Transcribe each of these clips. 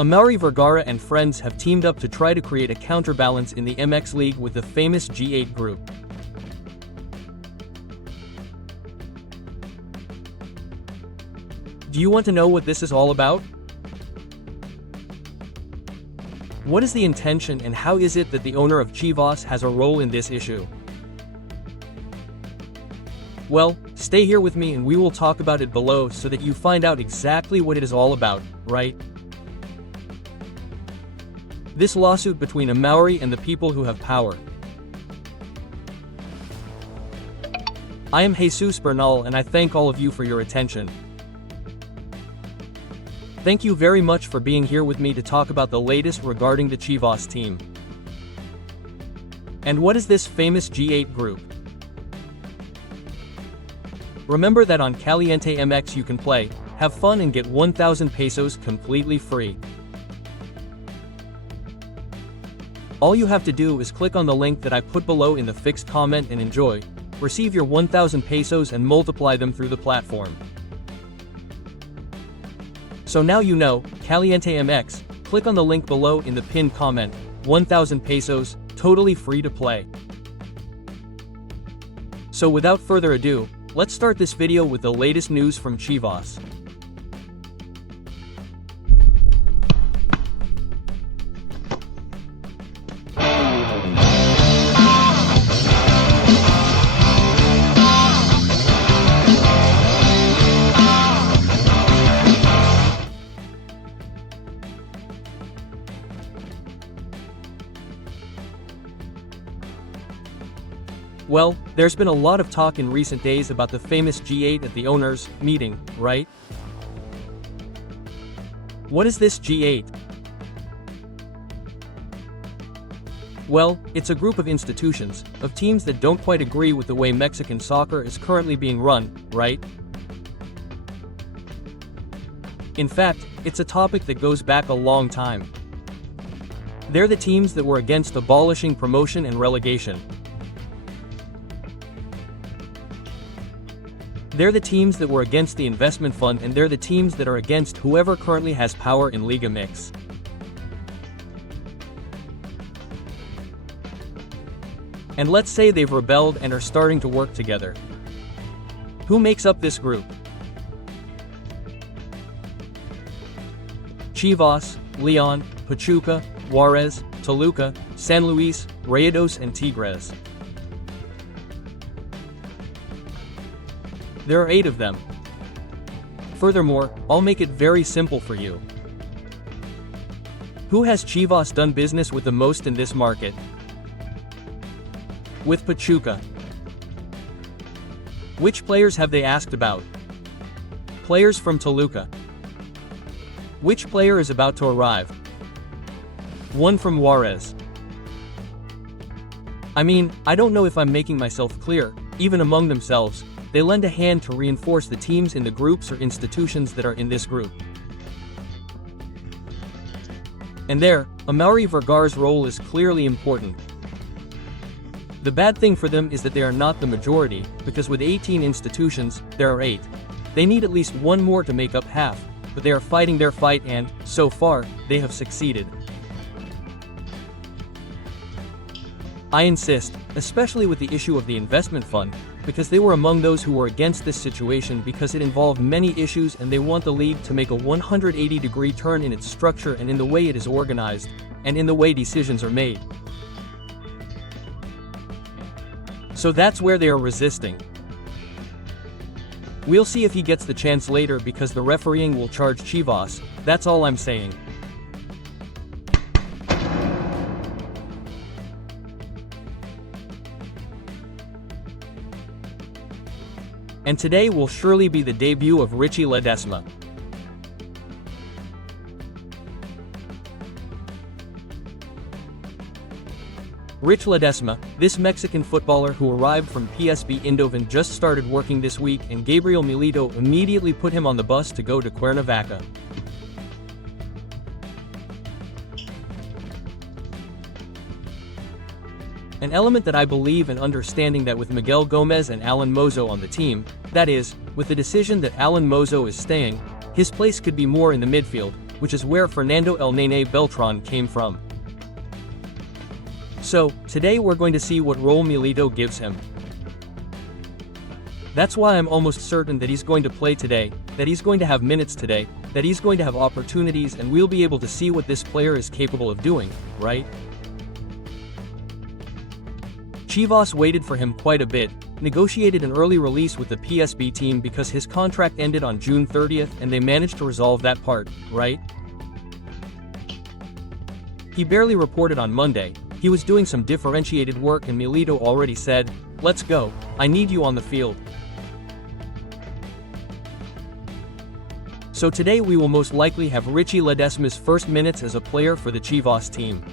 Amaury Vergara and friends have teamed up to try to create a counterbalance in the MX League with the famous G8 group. Do you want to know what this is all about? What is the intention and how is it that the owner of Chivas has a role in this issue? Well, stay here with me and we will talk about it below so that you find out exactly what it is all about, right? This lawsuit between Amaury and the people who have power. I am Jesus Bernal and I thank all of you for your attention. Thank you very much for being here with me to talk about the latest regarding the Chivas team. And what is this famous G8 group? Remember that on Caliente MX you can play, have fun and get 1,000 pesos completely free. All you have to do is click on the link that I put below in the fixed comment and enjoy, receive your 1,000 pesos and multiply them through the platform. So now you know, Caliente MX, click on the link below in the pinned comment, 1,000 pesos, totally free to play. So without further ado, let's start this video with the latest news from Chivas. Well, there's been a lot of talk in recent days about the famous G8 at the owners' meeting, right? What is this G8? Well, it's a group of institutions, of teams that don't quite agree with the way Mexican soccer is currently being run, right? In fact, it's a topic that goes back a long time. They're the teams that were against abolishing promotion and relegation. They're the teams that were against the investment fund and they're the teams that are against whoever currently has power in Liga MX. And let's say they've rebelled and are starting to work together. Who makes up this group? Chivas, Leon, Pachuca, Juarez, Toluca, San Luis, Rayados and Tigres. There are 8 of them. Furthermore, I'll make it very simple for you. Who has Chivas done business with the most in this market? With Pachuca. Which players have they asked about? Players from Toluca. Which player is about to arrive? One from Juarez. I mean, I don't know if I'm making myself clear, even among themselves. They lend a hand to reinforce the teams in the groups or institutions that are in this group. And there, Amaury Vergara's role is clearly important. The bad thing for them is that they are not the majority, because with 18 institutions, there are 8. They need at least one more to make up half, but they are fighting their fight and, so far, they have succeeded. I insist, especially with the issue of the investment fund, because they were among those who were against this situation because it involved many issues and they want the league to make a 180-degree turn in its structure and in the way it is organized, and in the way decisions are made. So that's where they are resisting. We'll see if he gets the chance later because the refereeing will charge Chivas, that's all I'm saying. And today will surely be the debut of Richy Leesma. Richy Leesma, this Mexican footballer who arrived from PSV Eindhoven just started working this week and Gabriel Milito immediately put him on the bus to go to Cuernavaca. An element that I believe in understanding that with Miguel Gomez and Alan Mozo on the team, that is, with the decision that Alan Mozo is staying, his place could be more in the midfield, which is where Fernando El Nene Beltran came from. So, today we're going to see what role Milito gives him. That's why I'm almost certain that he's going to play today, that he's going to have minutes today, that he's going to have opportunities, and we'll be able to see what this player is capable of doing, right? Chivas waited for him quite a bit, negotiated an early release with the PSB team because his contract ended on June 30th and they managed to resolve that part, right? He barely reported on Monday. He was doing some differentiated work and Milito already said, "Let's go, I need you on the field." So today we will most likely have Richy Leesma's first minutes as a player for the Chivas team.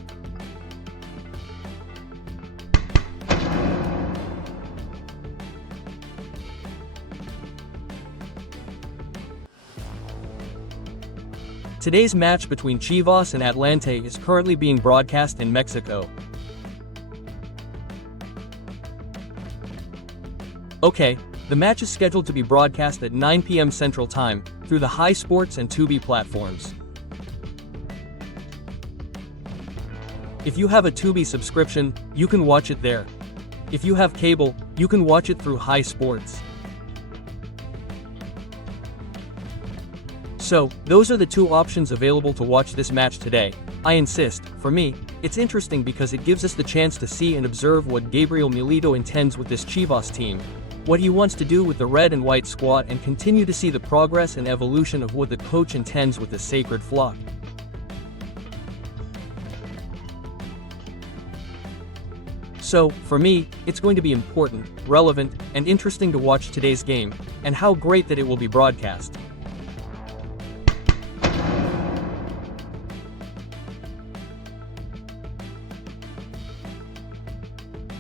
Today's match between Chivas and Atlante is currently being broadcast in Mexico. Okay, the match is scheduled to be broadcast at 9 p.m. Central Time, through the High Sports and Tubi platforms. If you have a Tubi subscription, you can watch it there. If you have cable, you can watch it through High Sports. So, those are the two options available to watch this match today. I insist, for me, it's interesting because it gives us the chance to see and observe what Gabriel Milito intends with this Chivas team, what he wants to do with the red and white squad, and continue to see the progress and evolution of what the coach intends with the sacred flock. So, for me, it's going to be important, relevant, and interesting to watch today's game, and how great that it will be broadcast.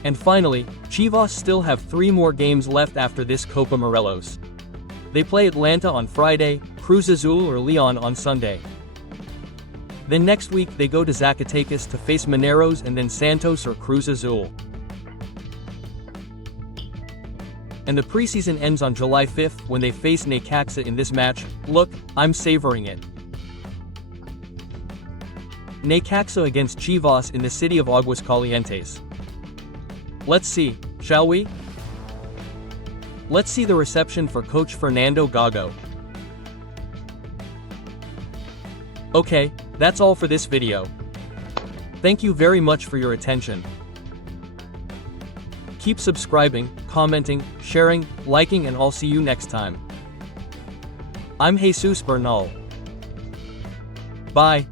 And finally, Chivas still have 3 more games left after this Copa Morelos. They play Atlanta on Friday, Cruz Azul or Leon on Sunday. Then next week they go to Zacatecas to face Mineros and then Santos or Cruz Azul. And the preseason ends on July 5th when they face Necaxa in this match. Look, I'm savoring it. Necaxa against Chivas in the city of Aguascalientes. Let's see, shall we? Let's see the reception for Coach Fernando Gago. Okay, that's all for this video. Thank you very much for your attention. Keep subscribing, commenting, sharing, liking, and I'll see you next time. I'm Jesus Bernal. Bye.